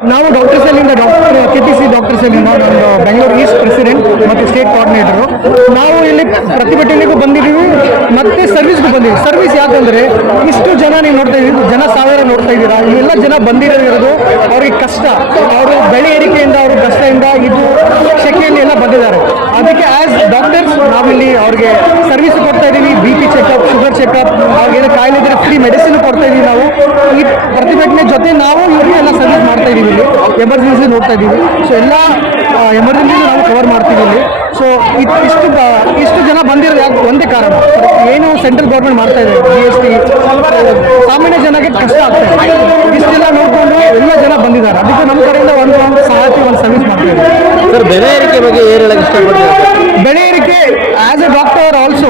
ನಾವು doctor ಸೆಲ್ಲಿಂದ doctor K P C doctor ಸೆಲ್ಲಿಂದ ನಮ್ಮ Bengaluru east president ಮತ್ತು ಸ್ಟೇಟ್ ಕೋಆರ್ಡಿನೇಟರು ನಾವು ಇಲ್ಲಿ ಪ್ರತಿಭಟನೆಗೂ ಬಂದಿದ್ದೀವಿ ಮತ್ತೆ ಸರ್ವಿಸ್ಗೂ ಬಂದಿದ್ದೀವಿ. ಸರ್ವಿಸ್ ಯಾಕಂದ್ರೆ ಇಷ್ಟು ಜನ ನೀವು ನೋಡ್ತಾ ಇದ್ದೀವಿ ಜನ ಸಾವಿರ ನೋಡ್ತಾ ಇದ್ದೀರಾ. ಇವೆಲ್ಲ ಜನ ಬಂದಿರೋದು ಅವ್ರಿಗೆ ಕಷ್ಟ. ಅವರು ಬೆಳೆ ಏರಿಕೆಯಿಂದ, ಅವ್ರ ಕಷ್ಟದಿಂದ ಇದು ಶೆಕೆಯಲ್ಲಿ ಎಲ್ಲ ಬಂದಿದ್ದಾರೆ. ಅದಕ್ಕೆ ಆಸ್ ಡಾಕ್ಟರ್ಸ್ ನಾವಿಲ್ಲಿ ಅವ್ರಿಗೆ ಸರ್ವಿಸ್ ಕೊಡ್ತಾ ಇದ್ದೀವಿ B P checkup sugar checkup ಅವ್ರಿಗೆ ಕಾಯಿಲೆ ಇದ್ರೆ ಫ್ರೀ ಮೆಡಿಸಿನ್ ಕೊಡ್ತಾ ಇದ್ದೀವಿ ನಾವು. ಈ ಪ್ರತಿಭಟನೆ ಜೊತೆ ನಾವು ಇವ್ರಿಗೆ ನೋಡ್ತಾ ಇದ್ದೀವಿ. ಸೊ ಎಲ್ಲ ಎಮರ್ಜೆನ್ಸಿ ನಾವು ಕವರ್ ಮಾಡ್ತೀವಿ ಇಲ್ಲಿ. ಸೊ ಇಷ್ಟು ಇಷ್ಟು ಜನ ಬಂದಿರೋದು ಯಾಕೆ ಒಂದೇ ಕಾರಣ? ಏನು ಸೆಂಟ್ರಲ್ ಗೌರ್ಮೆಂಟ್ ಮಾಡ್ತಾ ಇದೆ ಜಿ ಎಸ್ ಟಿ ಸಾಮಾನ್ಯ ಜನಕ್ಕೆ ಕಷ್ಟ ಆಗ್ತಾ ಇದೆ. ಇಷ್ಟೆಲ್ಲ ನೋಡಿಕೊಂಡು ಎಲ್ಲ ಜನ ಬಂದಿದ್ದಾರೆ. ಅದಕ್ಕೆ ನಮ್ಮ ಕಡೆಯಿಂದ ಒಂದು ಒಂದು ಸಹಾಯಕ್ಕೆ ಒಂದು ಸರ್ವಿಸ್ ಮಾಡ್ತಾ ಸರ್ ಬೆಲೆ ಏರಿಕೆ ಬಗ್ಗೆ ಏನು ಹೇಳಕ್ಕೆ ಇಷ್ಟಪಡ್ತೀರಾ ಬೆಳೆ ಏರಿಕೆ as a doctor also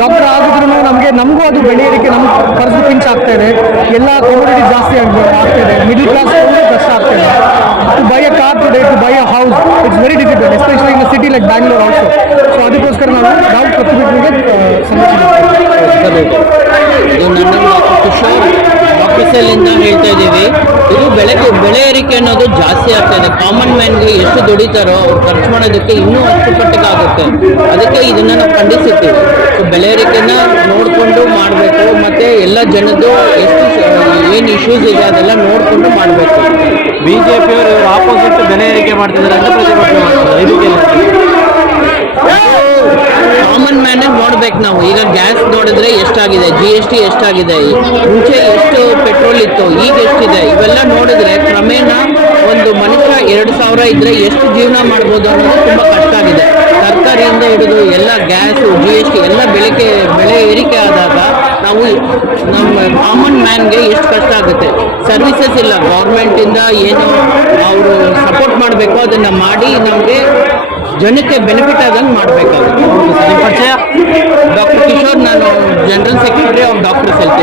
doctor ಆಗಿದ್ರು ನಮಗೆ ನಮಗೂ ಅದು ಬೆಳೆ ಏರಿಕೆ ನಮ್ಗೆ ಪರಿಸ್ಥಿತಿ ಪಿಂಚ್ ಆಗ್ತಾ ಇದೆ. ಎಲ್ಲ ಕಮ್ಯುನಿಟಿ ಜಾಸ್ತಿ ಆಗಿ ಆಗ್ತಾ ಇದೆ. ಮಿಡಿಲ್ ಕ್ಲಾಸ್ ಕಷ್ಟ ಆಗ್ತಾ ಇದೆ to buy a car today to buy a house it's very difficult especially in city like Bangalore also so ಅದಕ್ಕೋಸ್ಕರ ನಾವು ನಾವು ಪ್ರತಿಭಟನೆಗೆ ಆಫೀಸಲ್ಲಿಂದ ಹೇಳ್ತಾ ಇದ್ದೀವಿ? ಇದು ಬೆಳಗ್ಗೆ ಬೆಳೆ ಏರಿಕೆ ಅನ್ನೋದು ಜಾಸ್ತಿ ಆಗ್ತಾ ಇದೆ ಕಾಮನ್ ಮ್ಯಾನ್ಗೆ ಎಷ್ಟು ದುಡಿತಾರೋ ಅವ್ರು ಖರ್ಚು ಮಾಡೋದಕ್ಕೆ ಇನ್ನೂ ಹತ್ತು ಪಟ್ಟಿಗೆ ಆಗುತ್ತೆ. ಅದಕ್ಕೆ ಇದನ್ನ ನಾವು ಖಂಡಿಸುತ್ತೀವಿ ಸೊ ಬೆಳೆ ಏರಿಕೆನ ನೋಡಿಕೊಂಡು ಮಾಡಬೇಕು. ಮತ್ತೆ ಎಲ್ಲ ಜನದ್ದು ಎಷ್ಟು ಏನು ಇಶ್ಯೂಸ್ ಇದೆ ಅದೆಲ್ಲ ನೋಡಿಕೊಂಡು ಮಾಡಬೇಕು. ಬಿಜೆಪಿಯವರು ಆಪೋಸಿಟ್ ಬೆಲೆ ಏರಿಕೆ ಮಾಡ್ತಿದ್ದಾರೆ ಅಂತ ಪ್ರತಿಭಟನೆ ಮಾಡ್ತಿದ್ದಾರೆ. ಕಾಮನ್ ಮ್ಯಾನೇ ನೋಡ್ಬೇಕು ನಾವು. ಈಗ ಗ್ಯಾಸ್ ನೋಡಿದ್ರೆ ಎಷ್ಟಾಗಿದೆ? ಜಿ ಎಸ್ ಟಿ ಎಷ್ಟಾಗಿದೆ? ಮುಂಚೆ ಎಷ್ಟು ಪೆಟ್ರೋಲ್ ಇತ್ತು, ಈಗ ಎಷ್ಟಿದೆ? ಇವೆಲ್ಲ ನೋಡಿದ್ರೆ ಕ್ರಮೇಣ ಒಂದು ಮನುಷ್ಯ ಎರಡು ಸಾವಿರ ಇದ್ರೆ ಎಷ್ಟು ಜೀವನ ಮಾಡ್ಬೋದು ಅನ್ನೋದು ತುಂಬಾ ಕಷ್ಟ ಆಗಿದೆ. ತರಕಾರಿಯಿಂದ ಹಿಡಿದು ಎಲ್ಲ ಗ್ಯಾಸು ಜಿ ಎಸ್ ಟಿ ಎಲ್ಲ ಬೆಳಕೆ ಬೆಲೆ ಏರಿಕೆ ಆದಾಗ ನಾವು ನಮ್ಮ ಕಾಮನ್ ಮ್ಯಾನ್ಗೆ ಎಷ್ಟು ಕಷ್ಟ ಆಗುತ್ತೆ. ಸರ್ವಿಸಸ್ ಇಲ್ಲ. ಗೌರ್ಮೆಂಟಿಂದ ಏನು ಅವರು ಸಪೋರ್ಟ್ ಮಾಡಬೇಕು, ಅದನ್ನು ಮಾಡಿ ನಮಗೆ ಜನಕ್ಕೆ ಬೆನಿಫಿಟ್ ಆದಂಗೆ ಮಾಡಬೇಕಾಗುತ್ತೆ. ಪರಿಚಯ ಡಾಕ್ಟರ್ ಕಿಶೋರ್, ನಾನು general secretary of doctors health